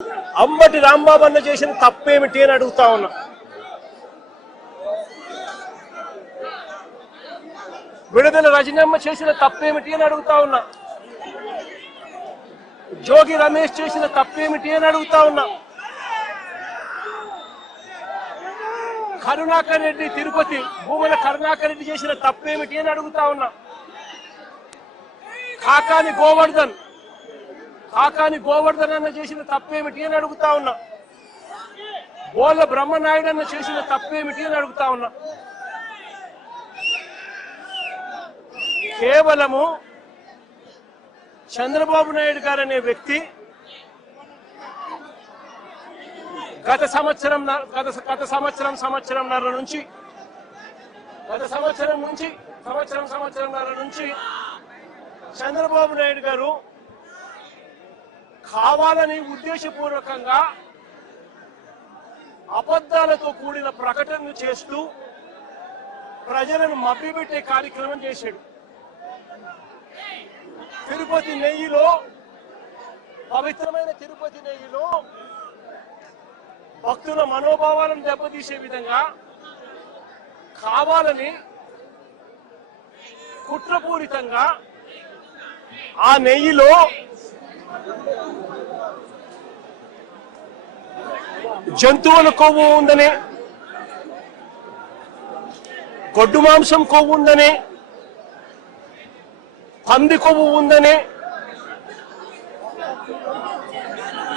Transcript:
అంబటి రాంబాబు అన్న చేసిన తప్పేమిటి అని అడుగుతా ఉన్నా. విడుదల రజనమ్మ చేసిన తప్పేమిటి అని అడుగుతా ఉన్నా. జోగి రమేష్ చేసిన తప్పేమిటి అని అడుగుతా ఉన్నా. కరుణాకర్ రెడ్డి తిరుపతి భూముల కరుణాకర్ రెడ్డి చేసిన తప్పేమిటి అని అడుగుతా ఉన్నా. కాకాని గోవర్ధన్ అన్న చేసిన తప్పేమిటి అని అడుగుతా ఉన్నా. బోళ్ళ బ్రహ్మనాయుడు అన్న చేసిన తప్పేమిటి అని అడుగుతా ఉన్నా. కేవలము చంద్రబాబు నాయుడు గారు అనే వ్యక్తి గత సంవత్సరంన్నర నుంచి చంద్రబాబు నాయుడు గారు కావాలని ఉద్దేశపూర్వకంగా అబద్ధాలతో కూడిన ప్రకటనలు చేస్తూ ప్రజలను మభ్యపెట్టే కార్యక్రమం చేశాడు. తిరుపతి నెయ్యిలో, పవిత్రమైన తిరుపతి నెయ్యిలో భక్తుల మనోభావాలను దెబ్బతీసే విధంగా కావాలని కుట్రపూరితంగా ఆ నెయ్యిలో జంతువుల కొవ్వు ఉందని, గొడ్డు మాంసం కొవ్వు ఉందని, పంది కొవ్వు ఉందని